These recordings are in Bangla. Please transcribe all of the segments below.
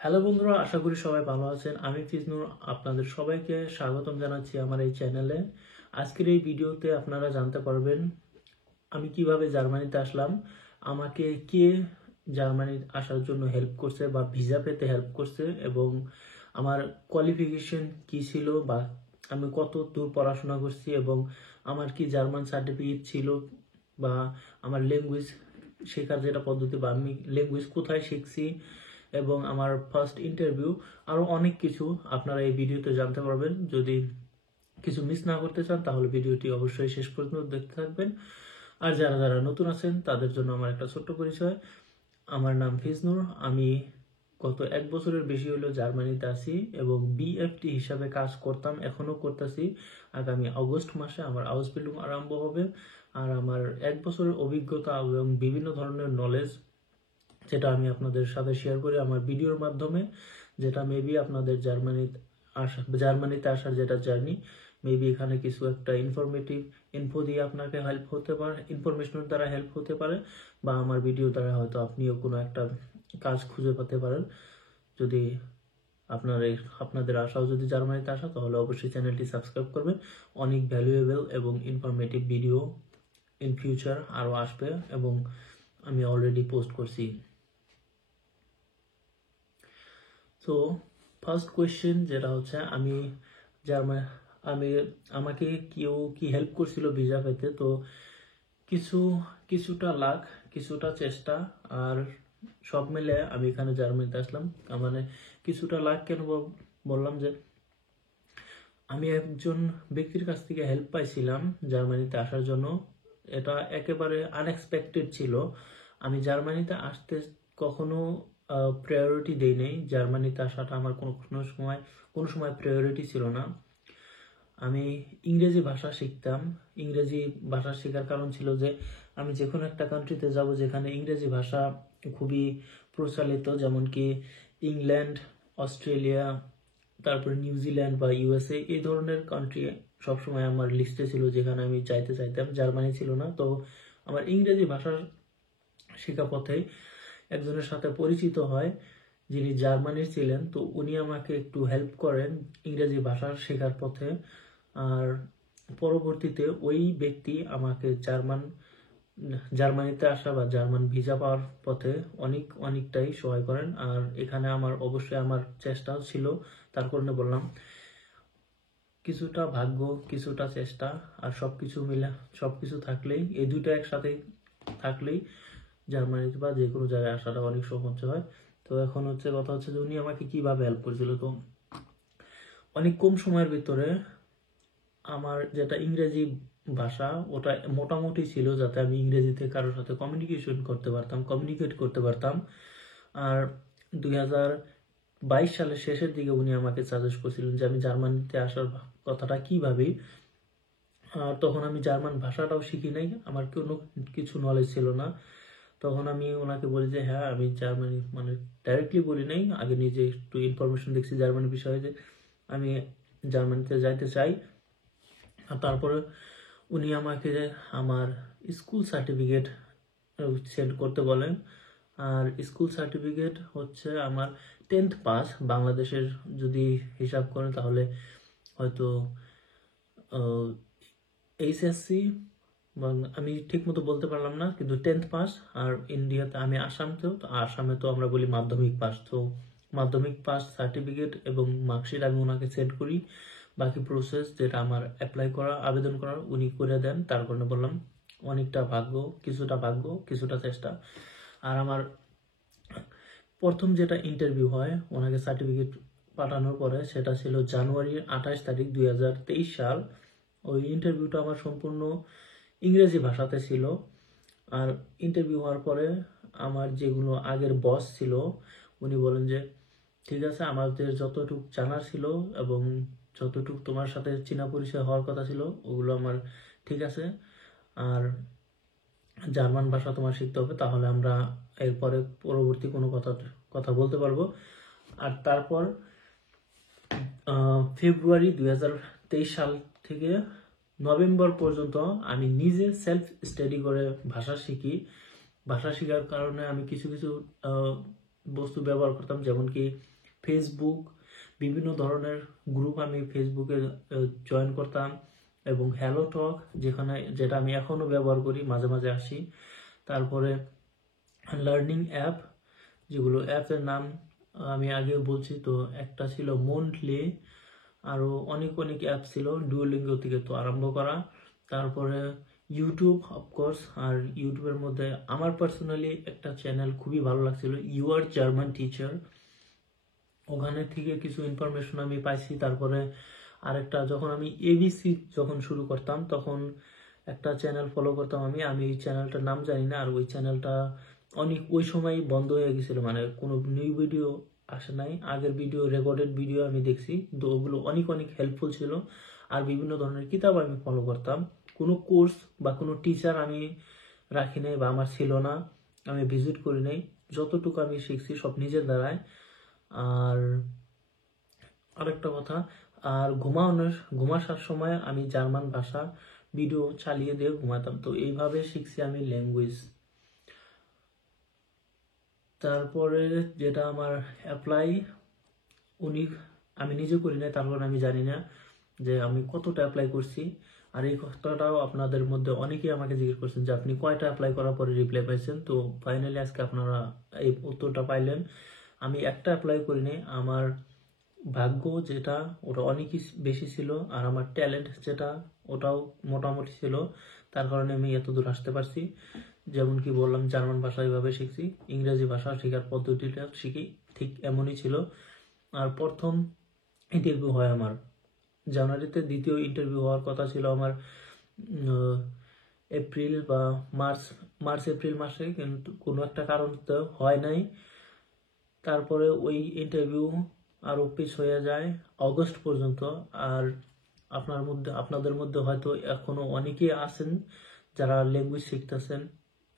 হ্যালো বন্ধুরা, আশা করি সবাই ভালো আছেন। আমি ফিজনুর আপনাদের সবাইকে স্বাগতম জানাচ্ছি আমার এই চ্যানেলে। আজকের এই ভিডিওতে আপনারা জানতে পারবেন আমি কিভাবে জার্মানিতে আসলাম, আমাকে কে জার্মানি আসার জন্য হেল্প করছে বা ভিসা পেতে হেল্প করছে, এবং আমার কোয়ালিফিকেশন কি ছিল, বা আমি কত দূর পড়াশোনা করছি, এবং আমার কি জার্মান সার্টিফিকেট ছিল, বা আমার ল্যাঙ্গুয়েজ শেখার যেটা পদ্ধতি, বা আমি ল্যাঙ্গুয়েজ কোথায় শিখছি, এবং আমার ফার্স্ট ইন্টারভিউ, আরও অনেক কিছু আপনারা এই ভিডিওতে জানতে পারবেন। যদি কিছু মিস না করতে চান তাহলে ভিডিওটি অবশ্যই শেষ পর্যন্ত দেখতে থাকবেন। আর যারা যারা নতুন আছেন তাদের জন্য আমার একটা ছোট্ট পরিচয়। আমার নাম ফিজনুর। আমি গত 1 বছরের বেশি হলো জার্মানিতে আছি এবং বিএফটি হিসাবে কাজ করতাম, এখনো করতেছি। আগামী আগস্ট মাসে আমার আউসবিল্ডিং আরম্ভ হবে। আর আমার 1 বছরের অভিজ্ঞতা এবং বিভিন্ন ধরনের নলেজ যেটা আমি আপনাদের সাথে শেয়ার করি আমার ভিডিওর মাধ্যমে, যেটা মেবি আপনাদের জার্মানিতে আসার যেটা জার্নি, মেবি এখানে কিছু একটা ইনফরমেটিভ ইনফো দিয়ে আপনাকে হেল্প হতে পারে, ইনফরমেশনের দ্বারা হেল্প হতে পারে, বা আমার ভিডিও দ্বারা হয়তো আপনিও কোনো একটা কাজ খুঁজে পেতে পারেন। যদি আপনাদের আশাও যদি জার্মানিতে আসা, তাহলে অবশ্যই চ্যানেলটি সাবস্ক্রাইব করবেন। অনেক ভ্যালুয়েবল এবং ইনফরমেটিভ ভিডিও ইন ফিউচার আরও আসবে, এবং আমি অলরেডি পোস্ট করছি। তো ফার্স্ট কোয়েশ্চেন যেটা হচ্ছে, আমি আমাকে কেউ কি হেল্প করছিল ভিসা পেতে। তো কিছুটা লাক, কিছুটা চেষ্টা, আর সব মিলে আমি এখানে জার্মানিতে আসলাম। মানে কিছুটা লাক কেন বললাম, যে আমি একজন ব্যক্তির কাছ থেকে হেল্প পাইছিলাম জার্মানিতে আসার জন্য। এটা একেবারে আনএক্সপেক্টেড ছিল। আমি জার্মানিতে আসতে কখনো প্রায়োরিটি দেই নাই। জার্মানিতে আসাটা আমার কোনো সময় প্রায়োরিটি ছিল না। আমি ইংরেজি ভাষা শিখতাম। ইংরেজি ভাষা শেখার কারণ ছিল যে আমি যে কোনো একটা কান্ট্রিতে যাব যেখানে ইংরেজি ভাষা খুবই প্রচলিত, যেমন কি ইংল্যান্ড, অস্ট্রেলিয়া, তারপরে নিউজিল্যান্ড বা ইউএসএ, এই ধরনের কান্ট্রি সবসময় আমার লিস্টে ছিল যেখানে আমি যাইতে চাইতাম। জার্মানি ছিল না। তো আমার ইংরেজি ভাষার শেখা পথে একজনের সাথে পরিচিত হয় যিনি জার্মানির ছিলেন। তো উনি আমাকে একটু হেল্প করেন ইংরেজি ভাষা শেখার পথে। আর পরবর্তীতে ওই ব্যক্তি আমাকে জার্মানিতে আসা বা জার্মান ভিসা পাওয়ার পথে অনেকটাই সহায় করেন। আর এখানে অবশ্যই আমার চেষ্টাও ছিল, তার কারণে বললাম কিছুটা ভাগ্য, কিছুটা চেষ্টা, আর সবকিছু থাকলেই, এই দুইটা একসাথে থাকলেই জার্মানিতে বা যে কোনো জায়গায় আসাটা অনেক সহজ হয়। তো এখন কথা হচ্ছে যে উনি আমাকে কিভাবে হেল্প করেছিল। তো অনেক কম সময়ের ভিতরে আমার যেটা ইংরেজি ভাষা ওটা মোটামুটি ছিল, যাতে আমি ইংরেজিতে কারোর সাথে কমিউনিকেট করতে পারতাম। আর 2022 সালের শেষের দিকে উনি আমাকে সাজেস্ট করছিলেন যে আমি জার্মানিতে আসার কথাটা কি ভাবি। আর তখন আমি জার্মান ভাষাটাও শিখি নাই, আমার কোনো কিছু নলেজ ছিল না। তখন আমি ওনাকে বলি যে হ্যাঁ, আমি জার্মানি, মানে ডাইরেক্টলি বলি নাই, আগে নিজে একটু ইনফরমেশন দেখছি জার্মানির বিষয়ে, যে আমি জার্মানিতে যাইতে চাই। আর তারপরে উনি আমাকে আমার স্কুল সার্টিফিকেট সেন্ড করতে বলেন। আর স্কুল সার্টিফিকেট হচ্ছে আমার 10th পাস। বাংলাদেশের যদি হিসাব করেন তাহলে হয়তো এইচএসসি, আমি ঠিক মতো বলতে পারলাম না, কিন্তু 10th পাস। আর ইন্ডিয়াতে আমি আসামে তো আমরা বলি মাধ্যমিক পাস। তো মাধ্যমিক পাস সার্টিফিকেট এবং মার্কশিট আমি ওনাকে সেন্ড করি। বাকি প্রসেস যেটা আমার আবেদন করার উনি করে দেন। তার কারণে বললাম অনেকটা ভাগ্য, কিছুটা চেষ্টা। আর আমার প্রথম যেটা ইন্টারভিউ হয় ওনাকে সার্টিফিকেট পাঠানোর পরে, সেটা ছিল জানুয়ারির 28 তারিখ 2023 সাল। ওই ইন্টারভিউটা আমার সম্পূর্ণ ইংরেজি ভাষাতে ছিল। আর ইন্টারভিউ হওয়ার পরে আমার যেগুলো আগের বস ছিল উনি বলেন যে ঠিক আছে, আমাদের যতটুকু জানার ছিল এবং যতটুকু তোমার সাথে চেনা পরিচয় হওয়ার কথা ছিল ওগুলো আমার ঠিক আছে। আর জার্মান ভাষা তোমার শিখতে হবে, তাহলে আমরা এরপরে পরবর্তী কোনো কথা বলতে পারবো। আর তারপর ফেব্রুয়ারি 2023 সাল থেকে নভেম্বর পর্যন্ত আমি নিজে সেলফ স্টাডি করে ভাষা শিখি। ভাষা শেখার কারণে আমি কিছু বস্তু ব্যবহার করতাম, যেমন কি ফেসবুক, বিভিন্ন ধরনের গ্রুপ আমি ফেসবুকে জয়েন করতাম, এবং হ্যালো টক যেটা আমি এখনও ব্যবহার করি, মাঝে মাঝে আসি। তারপরে লার্নিং অ্যাপ, যেগুলো অ্যাপের নাম আমি আগেও বলছি, তো একটা ছিল মন্টলি, আরও অনেক অনেক অ্যাপ ছিল ডুওলিঙ্গো থেকে তো আরম্ভ করা। তারপরে ইউটিউব অফকোর্স, আর ইউটিউবের মধ্যে আমার পার্সোনালি একটা চ্যানেল খুবই ভালো লাগছিল, ইউ আর জার্মান টিচার, ওখানে থেকে কিছু ইনফরমেশন আমি পাইছি। তারপরে আরেকটা, যখন আমি এবিসি যখন শুরু করতাম তখন একটা চ্যানেল ফলো করতাম আমি ওই চ্যানেলটার নাম জানি না, আর ওই চ্যানেলটা ওই সময় বন্ধ হয়ে গেছিল, মানে কোনো নিউ ভিডিও আসে নাই, আগের ভিডিও রেকর্ডেড ভিডিও আমি দেখছি, কিন্তু ওগুলো অনেক অনেক হেল্পফুল ছিল। আর বিভিন্ন ধরনের কিতাব আমি ফলো করতাম। কোনো কোর্স বা কোনো টিচার আমি রাখি নাই বা আমার ছিল না, আমি ভিজিট করি নাই, যতটুকু আমি শিখছি সব নিজের দ্বারাই। আর আরেকটা কথা, আর ঘুমাসার সময় আমি জার্মান ভাষা ভিডিও চালিয়ে দিয়ে ঘুমাতাম, তো এইভাবে শিখছি আমি ল্যাঙ্গুয়েজ। তারপরে যেটা আমার অ্যাপ্লাই আমি নিজে করি না, তারপর আমি জানি না যে আমি কতটা অ্যাপ্লাই করছি। আর এই কথাটাও আপনাদের মধ্যে অনেকেই আমাকে জিজ্ঞেস করছেন যে আপনি কয়টা অ্যাপ্লাই করার পরে রিপ্লাই পাইছেন, তো ফাইনালি আজকে আপনারা এই উত্তরটা পাইলেন। আমি একটা অ্যাপ্লাই করিনি, আমার ভাগ্য যেটা ওটা অনেকই বেশি ছিল, আর আমার ট্যালেন্ট যেটা ওটাও মোটামুটি ছিল, তার কারণে আমি এত দূর আসতে পারছি। যেমন কি বললাম, জার্মান ভাষা এইভাবে শিখছি, ইংরেজি ভাষা শেখার পদ্ধতিটা শিখি ঠিক এমনই ছিল। আর প্রথম ইন্টারভিউ হয় আমার জানুয়ারিতে, দ্বিতীয় ইন্টারভিউ হওয়ার কথা ছিল আমার এপ্রিল বা মার্চ এপ্রিল মাসে, কিন্তু কোনো একটা কারণ তো হয় নাই। তারপরে ওই ইন্টারভিউ আরও পিছ হয়ে যায় অগস্ট পর্যন্ত। আর আপনাদের মধ্যে হয়তো এখনো অনেকেই আছেন যারা ল্যাঙ্গুয়েজ শিখতেছেন,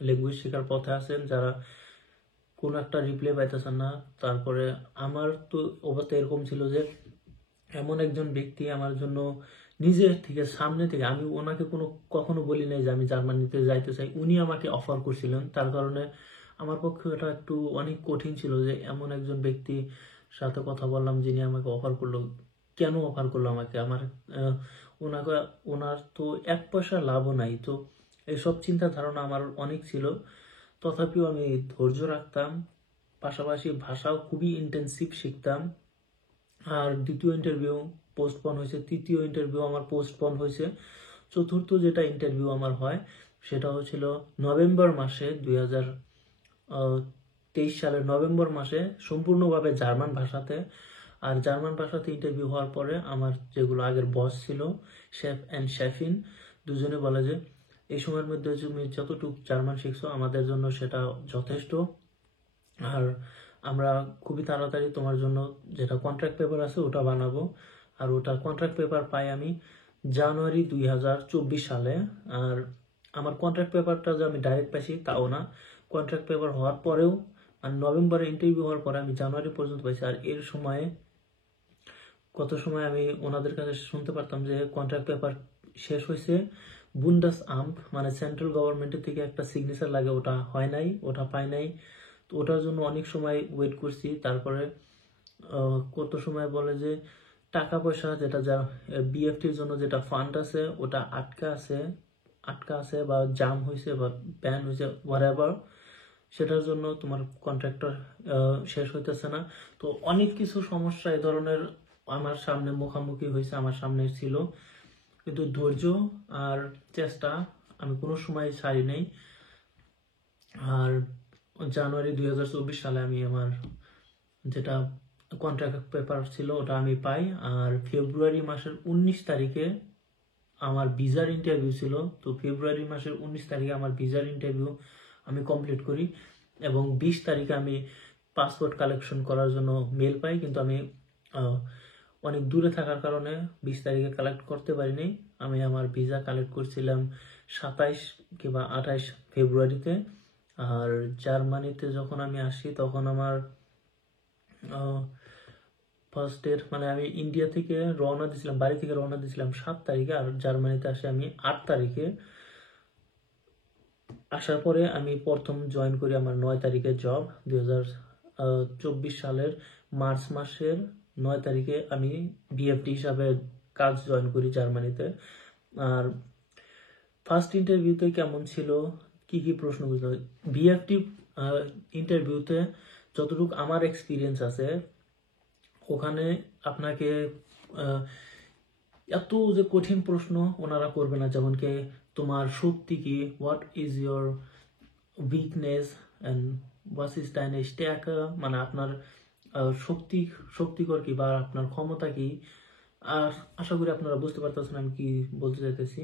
ল্যাঙ্গুয়েজ শেখার পথে আছেন, যারা কোনো একটা রিপ্লাই পাইতেছেন না। তারপরে আমার তো অবস্থা এরকম ছিল যে এমন একজন ব্যক্তি আমার জন্য নিজের থেকে সামনে থেকে, আমি ওনাকে কখনো বলি নাই যে আমি জার্মানিতে যাইতে চাই, উনি আমাকে অফার করছিলেন। তার কারণে আমার পক্ষে এটা একটু অনেক কঠিন ছিল যে এমন একজন ব্যক্তি সাথে কথা বললাম যিনি আমাকে অফার করলো। কেন অফার করলো আমাকে? ওনাকে ওনার তো এক পয়সা লাভও নাই, তো এইসব চিন্তা ধারণা আমার অনেক ছিল। তথাপিও আমি ধৈর্য রাখতাম, পাশাপাশি ভাষাও খুবই ইন্টেন্সিভ শিখতাম। আর দ্বিতীয় ইন্টারভিউ পোস্টপন হয়েছে, তৃতীয় ইন্টারভিউ আমার পোস্টপন হয়েছে, চতুর্থ যেটা ইন্টারভিউ আমার হয় সেটা হচ্ছিল নভেম্বর মাসে 2023 সালের নভেম্বর মাসে, সম্পূর্ণভাবে জার্মান ভাষাতে। আর জার্মান ভাষাতে ইন্টারভিউ হওয়ার পরে আমার যেগুলো আগের বস ছিল, শেফ অ্যান্ড শেফিন, দুজনে বলে যে এই সময়ের মধ্যে তুমি যতটুকু জার্মান শিখছো আমাদের জন্য সেটা যথেষ্ট। আর আমরা খুবই তাড়াতাড়ি তোমার জন্য যেটা কন্ট্রাক্ট পেপার আছে ওটা বানাবো। আর ওটা কন্ট্রাক্ট পেপার পাই আমি জানুয়ারি 2024 সালে। আর আমার কন্ট্রাক্ট পেপারটা যে আমি ডাইরেক্ট পাইছি তাও না, কন্ট্রাক্ট পেপার হওয়ার পরেও, আর নভেম্বরে ইন্টারভিউ হওয়ার পরে আমি জানুয়ারি পর্যন্ত পাইছি। আর এর সময় কত সময় আমি ওনাদের কাছে শুনতে পারতাম যে কন্ট্রাক্ট পেপার শেষ হয়েছে, বুন্ডাস আম্প মানে সেন্ট্রাল গভর্নমেন্টের থেকে একটা সিগনেচার লাগে, ওটা হয় নাই, ওটা পাই নাই। তো ওটার জন্য অনেক সময় ওয়েট করছি। তারপরে কত সময় বলে যে টাকা পয়সা যেটা যা বিএফটির জন্য যেটা ফান্ড আছে ওটা আটকা আছে বা জাম হয়েছে বা ব্যান হয়েছে, হোয়াটএভার, সেটার জন্য তোমার কন্ট্রাক্টর শেষ হইতেছে না। তো অনেক কিছু সমস্যা এ ধরনের আমার সামনে মুখোমুখি হয়েছে, আমার সামনে ছিল, কিন্তু ধৈর্য আর চেষ্টা আমি কোনো সময় ছাড়ি নাই। আর জানুয়ারি 2024 সালে আমি আমার যেটা কন্ট্রাক্ট পেপার ছিল ওটা আমি পাই। আর ফেব্রুয়ারি মাসের 19 তারিখে আমার ভিসার ইন্টারভিউ ছিল, তো ফেব্রুয়ারি মাসের 19 তারিখে আমার ভিসার ইন্টারভিউ আমি কমপ্লিট করি, এবং 20 তারিখে আমি পাসপোর্ট কালেকশন করার জন্য মেল পাই, কিন্তু আমি অনেক দূরে থাকার কারণে 20 তারিখে কালেক্ট করতে পারিনি। আমি আমার ভিসা কালেক্ট করছিলাম 27 কিংবা 28 ফেব্রুয়ারিতে। আর জার্মানিতে যখন আমি আসি তখন আমার মানে আমি ইন্ডিয়া থেকে রওনা দিয়েছিলাম, বাড়ি থেকে রওনা দিয়েছিলাম 7 তারিখে, আর জার্মানিতে আসি আমি 8 তারিখে। আসার পরে আমি প্রথম জয়েন করি আমার 9 তারিখে জব, 2024 সালের মার্চ মাসের 9 তারিখে আমি বিএফটি হিসাবে কাজ জয়েন করি জার্মানিতে। আর ফার্স্ট ইন্টারভিউতে কেমন ছিল, কি কি প্রশ্ন বুঝতে হবে, বিএফটি ইন্টারভিউতে যতটুকু আমার এক্সপিরিয়েন্স আছে ওখানে আপনাকে এত যে কঠিন প্রশ্ন ওনারা করবে না, যেমন কি তোমার শক্তি কি, what is your weakness and what is dine stack, মানে আপনার শক্তিকর কি বা আপনার ক্ষমতা কি। আর আশা করি আপনারা বুঝতে পারতেছেন আমি কি বলতে চাইতেছি।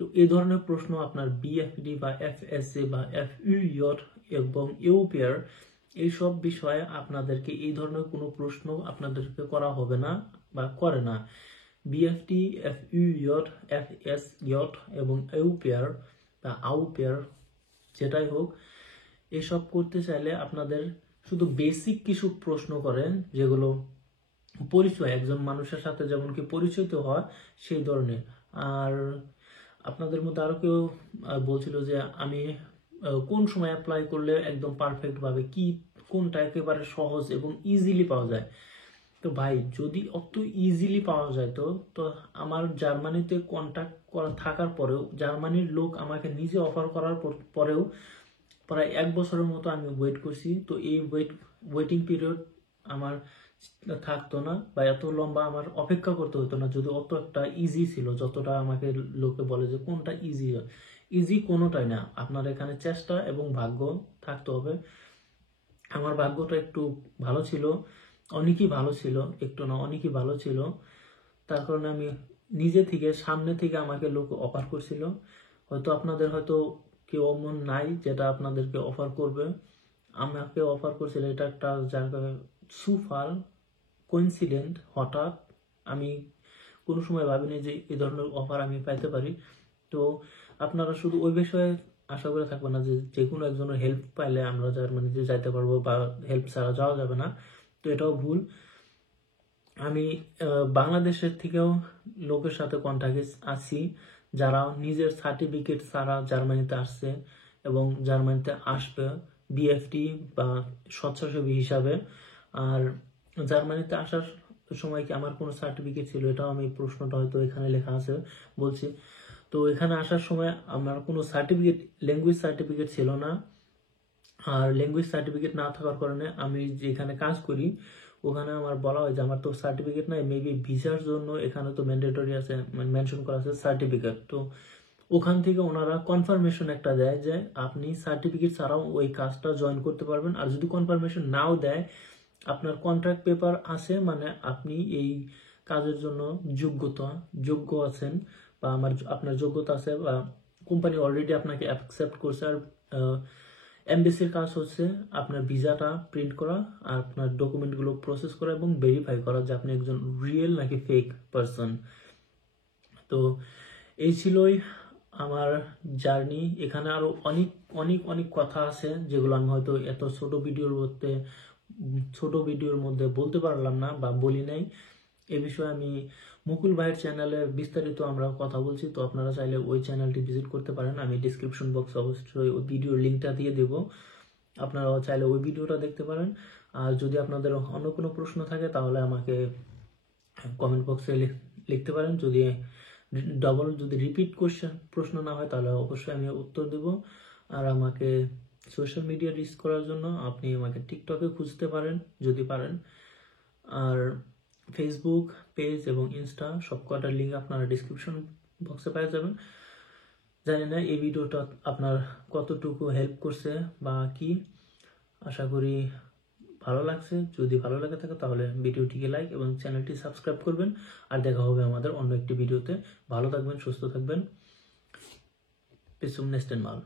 তো এই ধরনের প্রশ্ন আপনার বিএফডি বা এফএসসি বা এফইউইআর এবং ইউপিআর এইসব বিষয়ে আপনাদেরকে এই ধরনের কোনো প্রশ্ন আপনাদেরকে করা হবে না বা করে না। বিএফটি, এফইউইআর, এফএসইআর এবং ইউপিআর বা আউপিআর যেটাই হোক, এসব করতে চাইলে আপনাদের শুধু বেসিক কিছু প্রশ্ন করেন, যেগুলো পরিচয় একজন মানুষের সাথে যেমন কি পরিচিত হয় সেই ধরনের। আর আপনাদের মধ্যে আরো কেউ বলছিল যে আমি কোন সময় অ্যাপ্লাই করলে একদম পারফেক্ট ভাবে কি, কোনটা একেবারে সহজ এবং ইজিলি পাওয়া যায়। তো ভাই, যদি অত ইজিলি পাওয়া যায় তো আমার জার্মানিতে কন্ট্যাক্ট করা থাকার পরেও, জার্মানির লোক আমাকে নিজে অফার করার পরেও প্রায় 1 বছরের মতো আমি ওয়েট করছি। তো এই ওয়েটিং পিরিয়ড আমার থাকতো না বা এত লম্বা আমার অপেক্ষা করতে হতো না যদি অত একটা ইজি ছিল, যতটা আমাকে লোকে বলে যে কোনটা ইজি। ইজি কোনোটাই না, আপনার এখানে চেষ্টা এবং ভাগ্য থাকতে হবে। আমার ভাগ্যটা একটু ভালো ছিল, অনেকই ভালো ছিল, একটু না অনেকই ভালো ছিল। তার কারণে আমি নিজে থেকে, সামনে থেকে আমাকে লোক অফার করছিল। হয়তো আপনাদের হয়তো কেউ এমন নাই যেটা আপনাদেরকে অফার করবে, আমাকে অফার করছিল। এটা একটা সুফল, কোইন্সিডেন্ট, হঠাৎ। আমি কোনো সময় ভাবিনি যে এই ধরনের অফার আমি পাইতে পারি। তো আপনারা শুধু ওই বিষয়ে আশা করে থাকবেন না যে যে কোনো একজনের হেল্প পাইলে আমরা জার্মানিতে যাইতে পারবো বা হেল্প ছাড়া যাওয়া যাবে না। তো এটাও ভুল। আমি বাংলাদেশের থেকেও লোকের সাথে কন্ট্যাক্টে আছি যারা নিজের সার্টিফিকেট ছাড়া জার্মানিতে আসছে এবং জার্মানিতে আসবে বিএফটি বা স্বেচ্ছাসেবী হিসাবে। আর জার্মানিতে আসার সময় কি আমার কোনো সার্টিফিকেট ছিল, এটাও আমি প্রশ্নটা হয়তো এখানে লেখা আছে বলছি। তো এখানে আসার সময় আমার কোনো সার্টিফিকেট, ল্যাঙ্গুয়েজ সার্টিফিকেট ছিল না। আর ল্যাঙ্গুয়েজ সার্টিফিকেট না থাকার কারণে আমি যেখানে কাজ করি ওখানে আমার বলা হয় যে আমার তো সার্টিফিকেট নাই, মেবি ভিসার জন্য এখানে তো ম্যান্ডেটরি আছে, মেনশন করা আছে সার্টিফিকেট। তো ওখান থেকে ওনারা কনফার্মেশন একটা দেয় যে আপনি সার্টিফিকেট ছাড়াও ওই কাজটা জয়েন করতে পারবেন। আর যদি কনফার্মেশন নাও দেয়, আপনার কন্ট্রাক্ট পেপার আছে, মানে আপনি এই কাজের জন্য যোগ্য আছেন বা আপনার যোগ্যতা আছে বা কোম্পানি অলরেডি আপনাকে অ্যাকসেপ্ট করছে। আর এমবেসির কাজ হচ্ছে আপনার ভিসাটা প্রিন্ট করা আর আপনার ডকুমেন্টগুলো প্রসেস করা এবং ভেরিফাই করা যে আপনি একজন রিয়েল নাকি ফেক পারসন। তো এই ছিলই আমার জার্নি। এখানে আরো অনেক অনেক অনেক কথা আছে যেগুলো আমি হয়তো এত ছোট ভিডিওর মধ্যে বলতে পারলাম না বা বলি নাই। এ বিষয়ে আমি মুকুল ভাইয়ের চ্যানেলে বিস্তারিত আমরা কথা বলছি। তো আপনারা চাইলে ওই চ্যানেলটি ভিজিট করতে পারেন, আমি ডিসক্রিপশন বক্সে অবশ্যই ওই ভিডিওর লিঙ্কটা দিয়ে দেব, আপনারা চাইলে ওই ভিডিওটা দেখতে পারেন। আর যদি আপনাদের অন্য কোনো প্রশ্ন থাকে তাহলে আমাকে কমেন্ট বক্সে লিখতে পারেন। যদি রিপিট প্রশ্ন না হয় তাহলে অবশ্যই আমি উত্তর দেব। আর আমাকে সোশ্যাল মিডিয়া রিচ করার জন্য আপনি আমাকে টিকটকে খুঁজতে পারেন যদি পারেন। আর ফেসবুক পেজ এবং ইনস্টা সবকটার লিঙ্ক আপনারা ডিসক্রিপশন বক্সে পেয়ে যাবেন। জানি না এই ভিডিওটা আপনার কতটুকু হেল্প করছে বা কি, আশা করি ভালো লাগছে। যদি ভালো লাগে থাকে তাহলে ভিডিওটিকে লাইক এবং চ্যানেলটি সাবস্ক্রাইব করবেন। আর দেখা হবে আমাদের অন্য একটি ভিডিওতে। ভালো থাকবেন, সুস্থ থাকবেন। Bis zum nächsten Mal.